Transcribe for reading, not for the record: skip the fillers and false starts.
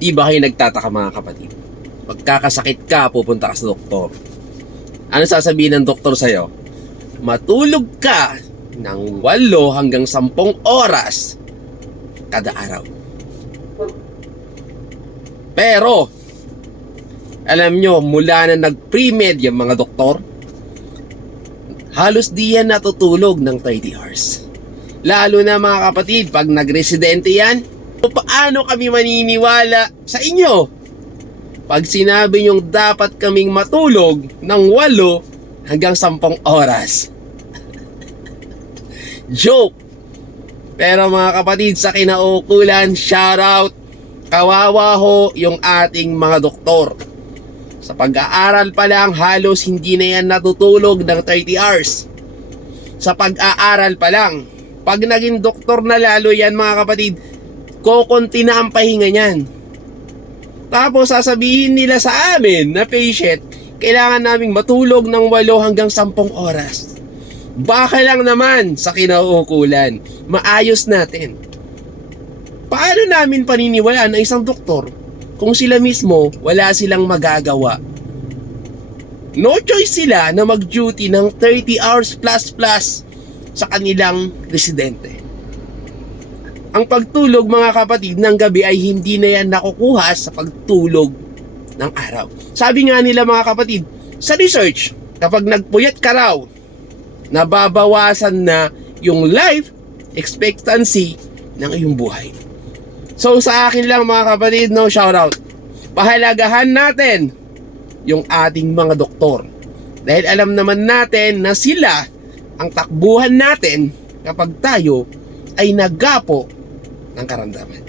Di ba kayo nagtataka mga kapatid? Pagkakasakit ka, pupunta ka sa doktor. Ano sasabihin ng doktor sa'yo? Matulog ka ng 8 hanggang 10 oras kada araw. Pero, alam nyo, mula na nag-pre-med yung mga doktor, halos di yan natutulog ng 30 hours. Lalo na mga kapatid, pag nag-residente yan, paano kami maniniwala sa inyo? Pag sinabi nyong dapat kaming matulog ng 8 hanggang 10 oras. Joke! Pero mga kapatid, sa kinaukulan, shoutout, kawawa ho yung ating mga doktor. Sa pag-aaral pa lang, halos hindi na yan natutulog ng 30 hours. Sa pag-aaral pa lang. Pag naging doktor na lalo yan mga kapatid, kokonti na ang pahinga niyan. Tapos sasabihin nila sa amin na patient, kailangan naming matulog ng 8 hanggang 10 oras. Baka lang naman sa kinauukulan, maayos natin. Paano namin paniniwalaan ang isang doktor kung sila mismo wala silang magagawa? No choice sila na mag-duty ng 30 hours plus sa kanilang residente. Ang pagtulog mga kapatid ng gabi ay hindi na yan nakukuha sa pagtulog ng araw. Sabi nga nila mga kapatid, sa research, kapag nagpuyat ka raw, nababawasan na yung life expectancy ng iyong buhay. So sa akin lang mga kapatid, no, shoutout. Pahalagahan natin yung ating mga doktor. Dahil alam naman natin na sila ang takbuhan natin kapag tayo ay naggapo ng karamdaman.